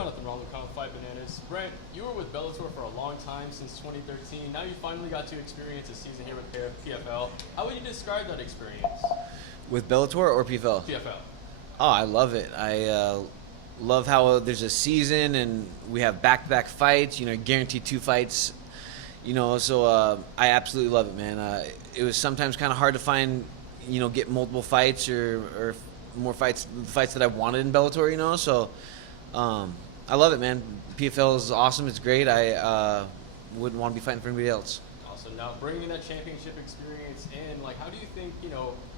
Jonathan Ronald with 5 Bananas. Brent, you were with Bellator for a long time, since 2013. Now you finally got to experience a season here with PFL. How would you describe that experience? With Bellator or PFL? PFL. Oh, I love it. I love how there's a season and we have back-to-back fights. Guaranteed 2 fights. So I absolutely love it, man. It was sometimes kind of hard to find, get multiple fights or more fights that I wanted in Bellator. So I love it, man. PFL is awesome. It's great. I wouldn't want to be fighting for anybody else. Awesome. Now, bringing that championship experience in, how do you think,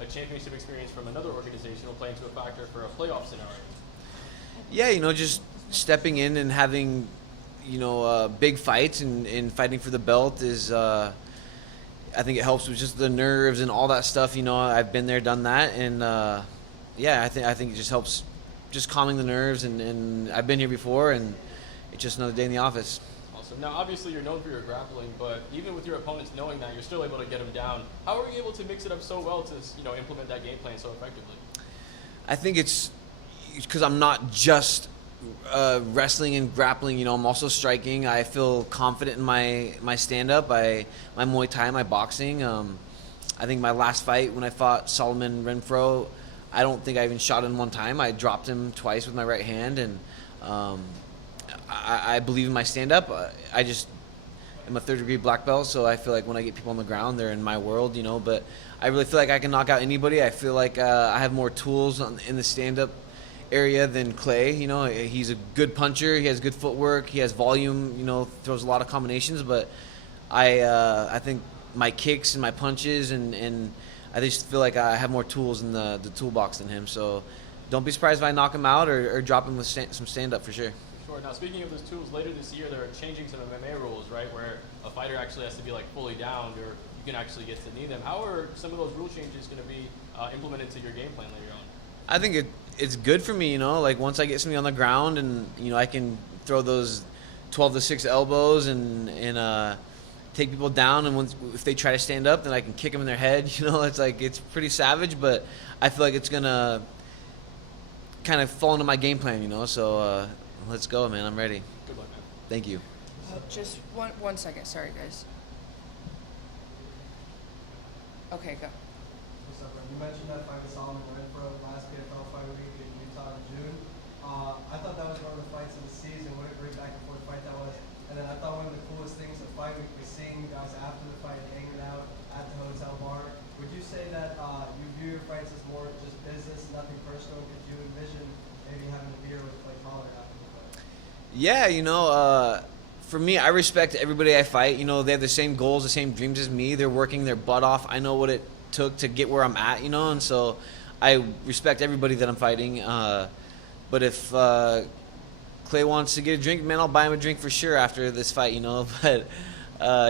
a championship experience from another organization will play into a factor for a playoff scenario? Yeah, just stepping in and having, big fights and fighting for the belt is, I think it helps with just the nerves and all that stuff. I've been there, done that, and yeah, I think it just helps, just calming the nerves. And I've been here before, and it's just another day in the office. Awesome. Now, obviously, you're known for your grappling, but even with your opponents knowing that, you're still able to get them down. How are you able to mix it up so well to, implement that game plan so effectively? I think it's because I'm not just wrestling and grappling. I'm also striking. I feel confident in my stand-up, my Muay Thai, my boxing. I think my last fight when I fought Solomon Renfro, I don't think I even shot him one time. I dropped him twice with my right hand, and I believe in my stand-up. I just am a third-degree black belt, so I feel like when I get people on the ground, they're in my world, But I really feel like I can knock out anybody. I feel like I have more tools in the stand-up area than Clay. He's a good puncher. He has good footwork. He has volume. Throws a lot of combinations. But I think my kicks and my punches and I just feel like I have more tools in the toolbox than him. So don't be surprised if I knock him out or drop him with some stand-up for sure. Sure. Now, speaking of those tools, later this year they're changing some MMA rules, right, where a fighter actually has to be fully downed, or you can actually get to knee them. How are some of those rule changes going to be implemented to your game plan later on? I think it's good for me, once I get somebody on the ground and, I can throw those 12-6 elbows and take people down, and if they try to stand up, then I can kick them in their head. It's pretty savage, but I feel like it's going to kind of fall into my game plan, so let's go, man. I'm ready. Good luck, man. Thank you. Just one second. Sorry, guys. Okay, go. What's up, Brent? You mentioned that fight with Solomon Renfro last PFL fight week in Utah in June. I thought that was one of the fights of the season. What a great back and forth fight that was. And then I thought one of the coolest things of fight week was seeing you guys after the fight hanging out at the hotel bar. Would you say that you view your fights as more just business, nothing personal? Could you envision maybe having a beer with Clay Collard after the fight? Yeah, for me, I respect everybody I fight. They have the same goals, the same dreams as me. They're working their butt off. I know what it took to get where I'm at, and so I respect everybody that I'm fighting. But if Clay wants to get a drink, man, I'll buy him a drink for sure after this fight, But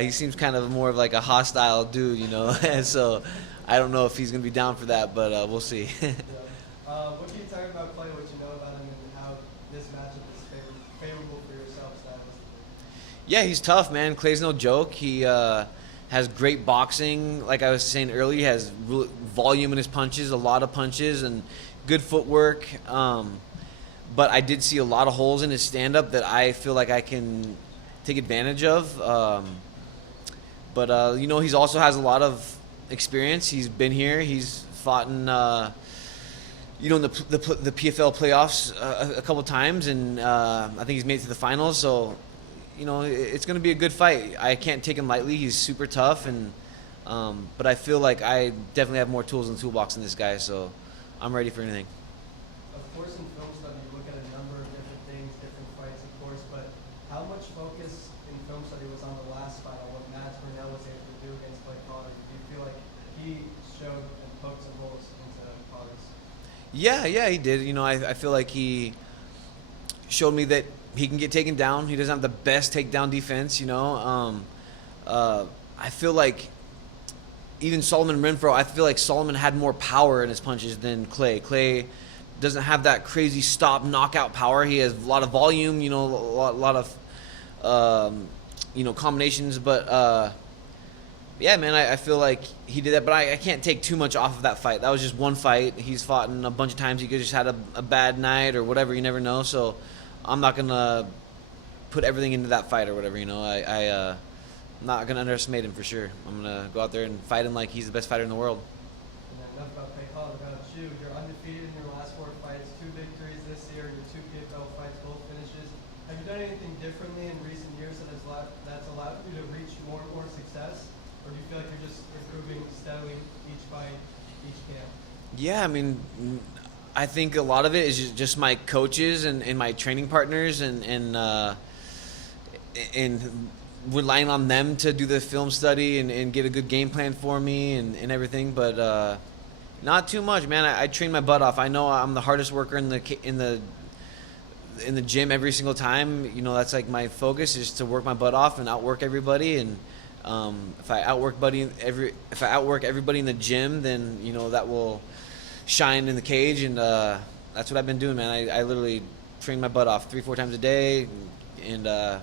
he seems kind of more of like a hostile dude, and so I don't know if he's going to be down for that, but we'll see. What can you tell me about Clay, what you know about him, and how this matchup is favorable for yourself stylistically? Yeah, he's tough, man. Clay's no joke. He has great boxing. Like I was saying earlier, he has volume in his punches, a lot of punches, and good footwork. But I did see a lot of holes in his stand-up that I feel like I can take advantage of. But he also has a lot of experience. He's been here. He's fought in, in the PFL playoffs a couple times, and I think he's made it to the finals. So, it's going to be a good fight. I can't take him lightly. He's super tough, and but I feel like I definitely have more tools in the toolbox than this guy. So, I'm ready for anything. Of course, in film study, you look at a number of different things, different fights, of course, but how much focus in film study was on the last fight, on what Matt Burnell was able to do against Clay Collard? Do you feel like he showed and poked some holes into Collard's? Yeah, he did. I feel like he showed me that he can get taken down. He doesn't have the best takedown defense, I feel like even Solomon Renfro, I feel like Solomon had more power in his punches than Clay. Clay doesn't have that crazy stop knockout power. He has a lot of volume, a lot of combinations. But yeah, man, I feel like he did that. But I can't take too much off of that fight. That was just one fight. He's fought in a bunch of times. He could just had a bad night or whatever. You never know. So I'm not gonna put everything into that fight or whatever. I'm not gonna underestimate him for sure. I'm gonna go out there and fight him like he's the best fighter in the world. And then enough about PFL, about you. You're undefeated in your last 4 fights, 2 victories this year, your 2 PFL fights, both finishes. Have you done anything differently in recent years that's allowed you to reach more and more success? Or do you feel like you're just improving steadily each fight, each camp? Yeah, I mean, I think a lot of it is just my coaches and my training partners and relying on them to do the film study and get a good game plan for me and everything. But not too much, man. I train my butt off. I know I'm the hardest worker in the gym every single time. That's like my focus is to work my butt off and outwork everybody. And if I outwork everybody in the gym, then that will shine in the cage. And that's what I've been doing, man. I literally train my butt off 3-4 times a day, and I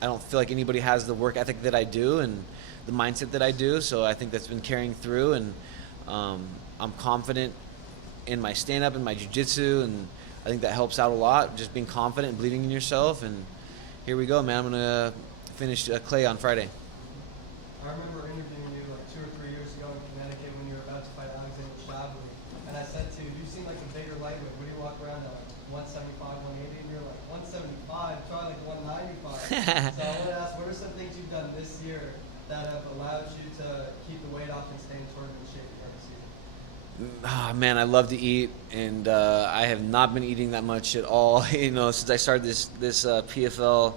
don't feel like anybody has the work ethic that I do and the mindset that I do. So I think that's been carrying through, and I'm confident in my stand-up and my jiu-jitsu, and I think that helps out a lot, just being confident and believing in yourself. And here we go, man. I'm going to finish Clay on Friday. I remember interviewing you like 2 or 3 years ago in Connecticut when you were about to fight Alexander Shabli, and I said to you, you seem like a bigger lightweight. What do you walk around at, like 175, 180? And you're like 175, try like 195. So I want to ask, what are some things you've done this year that have allowed you to keep the weight off and stay in tournament shape during the season? Man, I love to eat, and I have not been eating that much at all. Since I started this PFL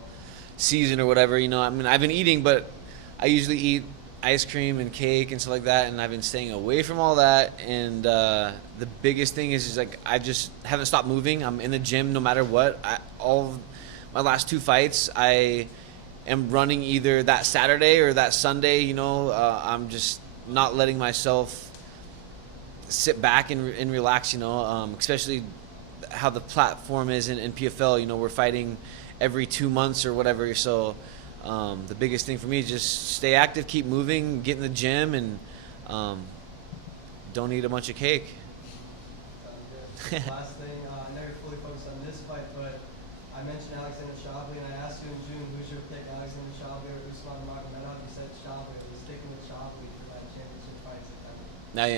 season or whatever. I've been eating, but I usually eat ice cream and cake and stuff like that, and I've been staying away from all that. And the biggest thing is like I just haven't stopped moving. I'm in the gym no matter what. All of my last 2 fights, I am running either that Saturday or that Sunday. I'm just not letting myself sit back and relax, especially how the platform is in PFL. We're fighting every 2 months or whatever. So the biggest thing for me is just stay active, keep moving, get in the gym, and don't eat a bunch of cake. Sounds good. Last thing, I know you're fully focused on this fight, but I mentioned Alexander Shabli, and I asked you in June who's your pick, Alexander Shabli or Usman Magomedov. You said Shabli. Are you sticking with Shabli for that championship fight in September? I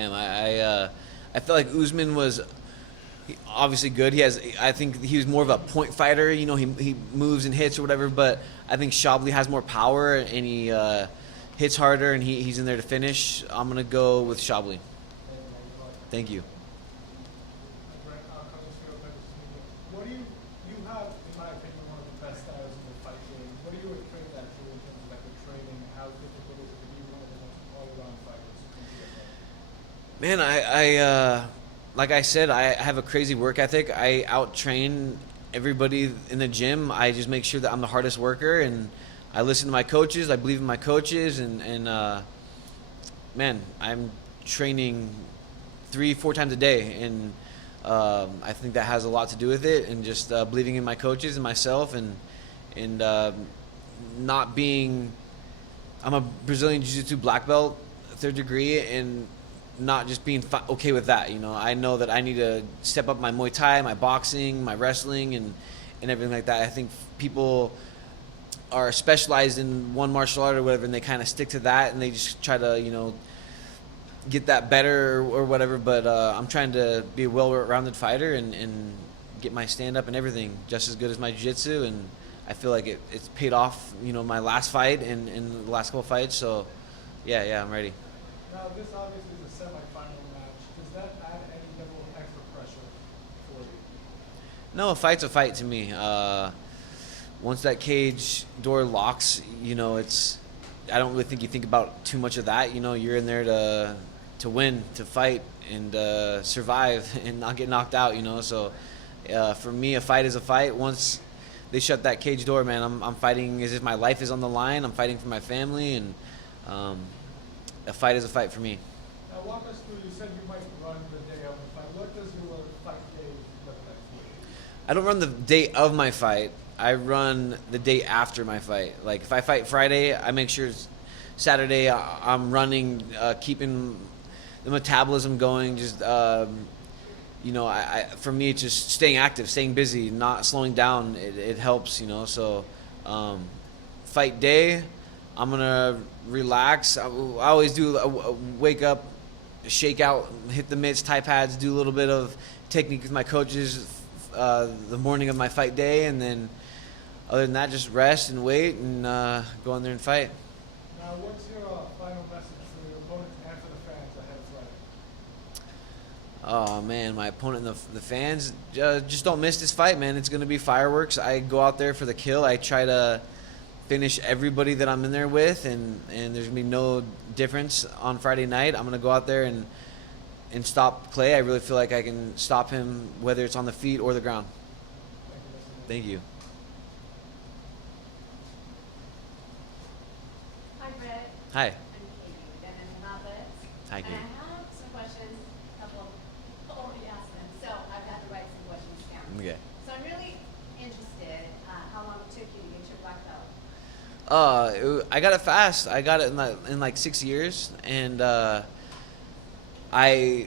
am. I feel like Usman was obviously good. I think he was more of a point fighter. He moves and hits or whatever. But I think Shabli has more power and he hits harder, and he's in there to finish. I'm gonna go with Shabli. Thank you. Brent, what do you have, in my opinion, one of the best styles in the fight game. What do you attribute that to in terms of like the training? How difficult is it to be one of the most all-around fighters? Man, I like I said, I have a crazy work ethic. I out-train everybody in the gym. I just make sure that I'm the hardest worker, and I listen to my coaches. I believe in my coaches, and man, I'm training 3-4 times a day, and I think that has a lot to do with it, and just believing in my coaches and myself, and not being. I'm a Brazilian Jiu-Jitsu black belt, 3rd degree, and not just being okay with that. I know that I need to step up my Muay Thai, my boxing, my wrestling, and everything like that. I think people are specialized in one martial art or whatever, and they kind of stick to that, and they just try to, get that better or whatever. But I'm trying to be a well-rounded fighter and get my stand-up and everything just as good as my jiu-jitsu, and I feel like it's paid off, my last fight and the last couple fights. So, yeah, I'm ready. Now, this obviously is a semi-final match. Does that add any level of extra pressure for you? No, a fight's a fight to me. Once that cage door locks, I don't really think you think about too much of that. You're in there to win, to fight, and survive, and not get knocked out. So for me, a fight is a fight. Once they shut that cage door, man, I'm fighting as if my life is on the line. I'm fighting for my family, and a fight is a fight for me. Now, walk us through. You said you might run the day of the fight. What does your fight day look like for you? I don't run the day of my fight. I run the day after my fight. Like, if I fight Friday, I make sure Saturday I'm running, keeping the metabolism going, just you know, for me, it's just staying active, staying busy, not slowing down. It helps, you know. So, fight day, I'm gonna relax. I always do wake up, shake out, hit the mitts, tie pads, do a little bit of technique with my coaches the morning of my fight day, and then other than that, just rest and wait and go in there and fight. Now, what's your final message for your opponents and for the fans ahead of Friday? Oh man, my opponent and the fans, just don't miss this fight, man. It's gonna be fireworks. I go out there for the kill. I try to finish everybody that I'm in there with, and there's gonna be no difference on Friday night. I'm gonna go out there and stop Clay. I really feel like I can stop him, whether it's on the feet or the ground. Thank you. Hi, Brett. Hi. I'm Katie with Dennis. Hi, And Katie. I have some questions. A couple already asked them, so I've got to write some questions down. Okay. So I'm really interested how long it took you to get your black belt. I got it fast. I got it in like 6 years, and I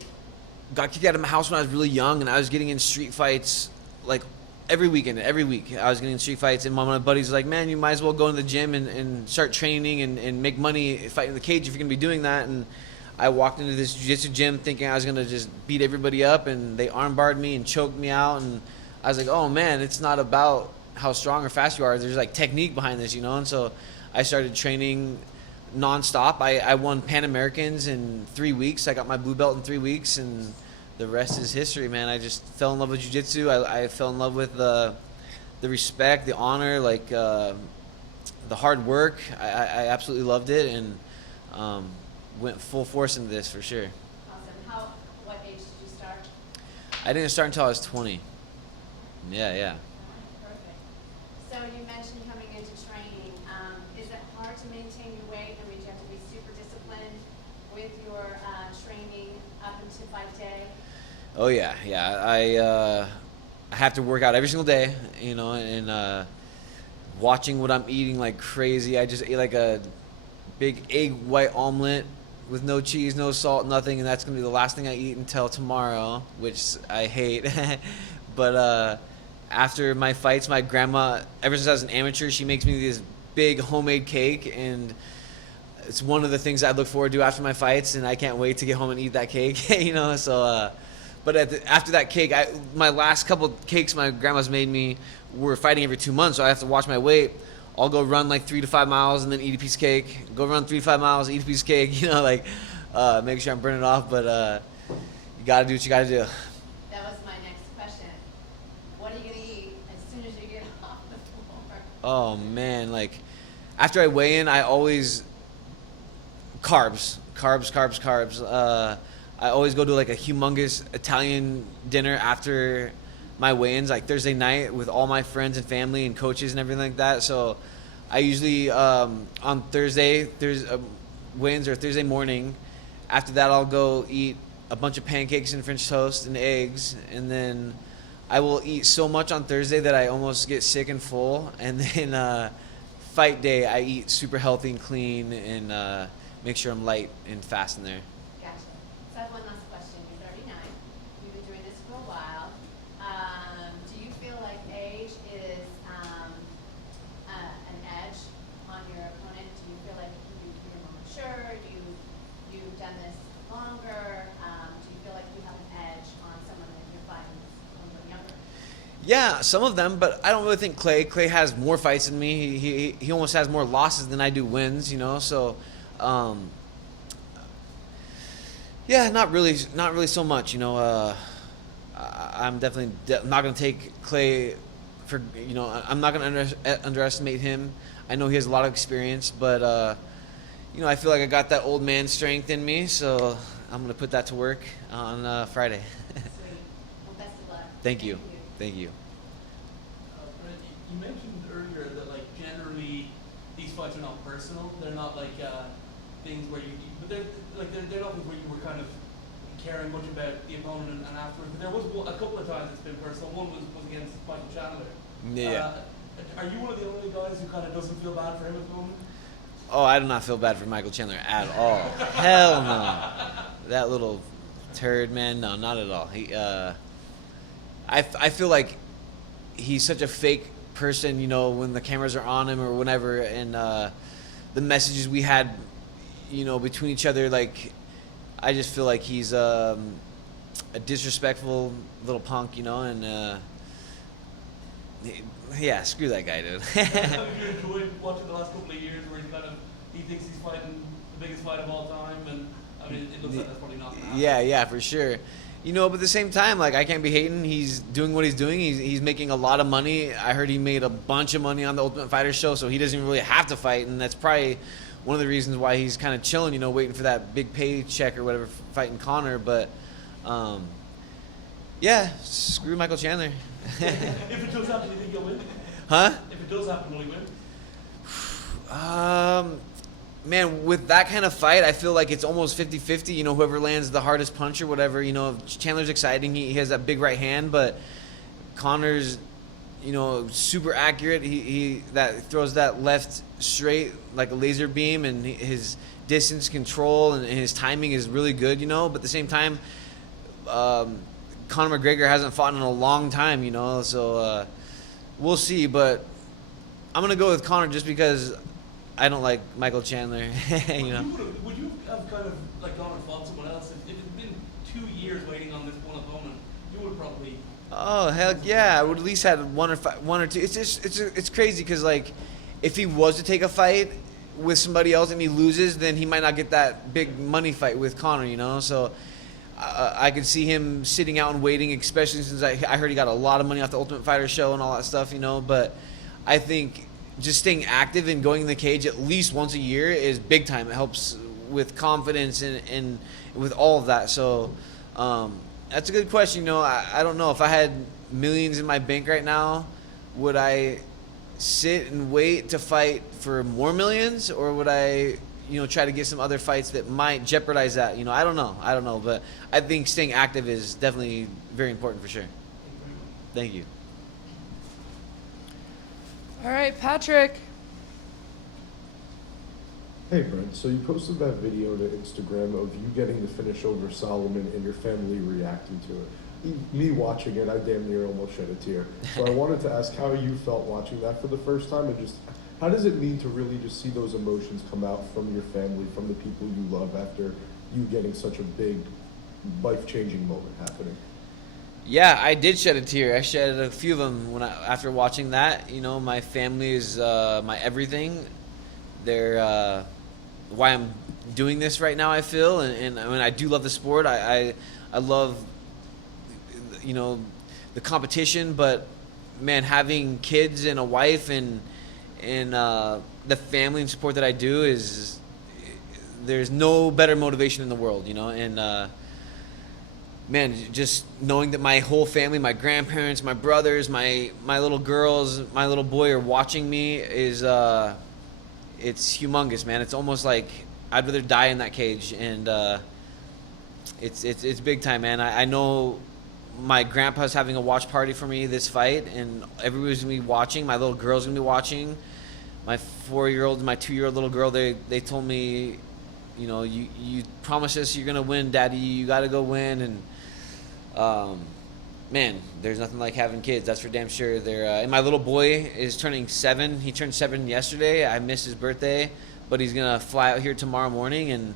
got kicked out of my house when I was really young, and I was getting in street fights like every weekend, every week. I was getting in street fights, and one of my buddies was like, man, you might as well go to the gym and start training and make money fighting in the cage if you're going to be doing that. And I walked into this jiu-jitsu gym thinking I was going to just beat everybody up, and they armbarred me and choked me out. And I was like, oh, man, it's not about how strong or fast you are. There's like technique behind this, you know? And so I started training nonstop. I won Pan Americans in 3 weeks. I got my blue belt in 3 weeks, and the rest is history, man. I just fell in love with jiu-jitsu. I fell in love with the respect, the honor, like the hard work. I absolutely loved it, and went full force into this for sure. Awesome. What age did you start? I didn't start until I was 20. Yeah. All right, perfect. So you mentioned coming into training. Is it hard to maintain your weight? I mean, do you have to be super disciplined with your training up until fight day? Oh yeah. I have to work out every single day, you know, and watching what I'm eating like crazy. I just ate like a big egg white omelet with no cheese, no salt, nothing, and that's gonna be the last thing I eat until tomorrow, which I hate. But after my fights, my grandma, ever since I was an amateur, she makes me this big homemade cake, and it's one of the things I look forward to after my fights, and I can't wait to get home and eat that cake, you know. So, but after that cake, my last couple cakes my grandma's made me were fighting every 2 months, so I have to watch my weight. I'll go run like 3 to 5 miles and then eat a piece of cake. Go run 3 to 5 miles, eat a piece of cake, you know, like make sure I'm burning it off. But you gotta do what you gotta do. That was my next question. What are you gonna eat as soon as you get off the floor? Oh man, like after I weigh in, I always carbs. I always go to like a humongous Italian dinner after my weigh-ins, like Thursday night with all my friends and family and coaches and everything like that. So I usually on Thursday, weigh-ins or Thursday morning. After that, I'll go eat a bunch of pancakes and French toast and eggs, and then I will eat so much on Thursday that I almost get sick and full. And then fight day, I eat super healthy and clean and make sure I'm light and fast in there. Gotcha. So I have one last question. You're 39. You've been doing this for a while. Do you feel like age is an edge on your opponent? Do you feel like you're more mature? You've done this longer? Do you feel like you have an edge on someone that you're fighting a little bit younger? Yeah, some of them, but I don't really think Clay. Clay has more fights than me. He almost has more losses than I do wins, you know. So, yeah, not really so much, you know. I'm definitely not gonna take Clay for, you know. I'm not gonna underestimate him. I know he has a lot of experience, but you know, I feel like I got that old man strength in me, so I'm gonna put that to work on Friday. Sweet. Well, best of luck. Thank you. Brent, you mentioned earlier that like generally these fights are not personal. They're not like things where but they're not things where you were kind of caring much about the opponent and afterwards. But there was a couple of times it's been personal. One was against Michael Chandler. Yeah. Are you one of the only guys who kind of doesn't feel bad for him at the moment? Oh, I do not feel bad for Michael Chandler at all. Hell no. That little turd, man. No, not at all. I feel like he's such a fake person, you know, when the cameras are on him or whatever, and the messages we had, you know, between each other, like, I just feel like he's a disrespectful little punk, you know, and yeah, screw that guy, dude. Have you enjoyed watching the last couple of years where he thinks he's fighting the biggest fight of all time, and I mean it looks like that's probably not gonna happen. Yeah, for sure. You know, but at the same time, like, I can't be hating. He's doing what he's doing. He's making a lot of money. I heard he made a bunch of money on the Ultimate Fighter show, so he doesn't even really have to fight, and that's probably one of the reasons why he's kind of chilling, you know, waiting for that big paycheck or whatever, fighting Conor. But, yeah, screw Michael Chandler. If it does happen, do you think he'll win? Huh? If it does happen, will he win? Man, with that kind of fight, I feel like it's almost 50-50, you know, whoever lands the hardest punch or whatever. You know, Chandler's exciting. He has that big right hand, but Conor's, you know, super accurate. He that throws that left straight like a laser beam, and his distance control and his timing is really good, you know. But at the same time, Conor McGregor hasn't fought in a long time, you know, so we'll see. But I'm going to go with Conor just because I don't like Michael Chandler, you know. Would you have kind of like gone and fought someone else if it had been 2 years waiting on this one opponent? You would have probably. Oh heck yeah! I would at least had one or two. It's just it's crazy because, like, if he was to take a fight with somebody else and he loses, then he might not get that big money fight with Conor, you know. So I could see him sitting out and waiting, especially since I heard he got a lot of money off the Ultimate Fighter show and all that stuff, you know. But I think just staying active and going in the cage at least once a year is big time. It helps with confidence and with all of that. So that's a good question. You know, I don't know. If I had millions in my bank right now, would I sit and wait to fight for more millions, or would I, you know, try to get some other fights that might jeopardize that? You know, I don't know. But I think staying active is definitely very important for sure. Thank you. All right, Patrick. Hey Brent, so you posted that video to Instagram of you getting the finish over Solomon and your family reacting to it. Me watching it, I damn near almost shed a tear. So I wanted to ask how you felt watching that for the first time, and just how does it mean to really just see those emotions come out from your family, from the people you love, after you getting such a big, life-changing moment happening? Yeah, I did shed a tear. I shed a few of them after watching that. You know, my family is my everything. They're why I'm doing this right now, I feel. And I mean, I do love the sport. I love, you know, the competition. But, man, having kids and a wife and the family and support that I do is – there's no better motivation in the world, you know. And man, just knowing that my whole family, my grandparents, my brothers, my little girls, my little boy are watching me is it's humongous, man. It's almost like I'd rather die in that cage, and it's big time, man. I know my grandpa's having a watch party for me this fight, and everybody's gonna be watching. My little girl's gonna be watching. My 4-year-old and my 2-year-old little girl, they told me, you know, you promised us you're gonna win, Daddy. You gotta go win. And man, there's nothing like having kids. That's for damn sure. And my little boy is turning 7. He turned 7 yesterday. I missed his birthday, but he's gonna fly out here tomorrow morning, and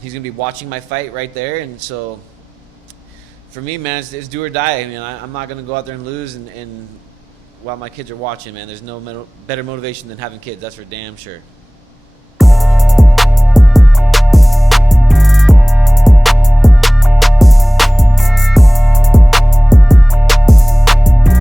he's gonna be watching my fight right there. And so, for me, man, it's do or die. I mean, I'm not gonna go out there and lose, and while my kids are watching, man, there's no better motivation than having kids. That's for damn sure.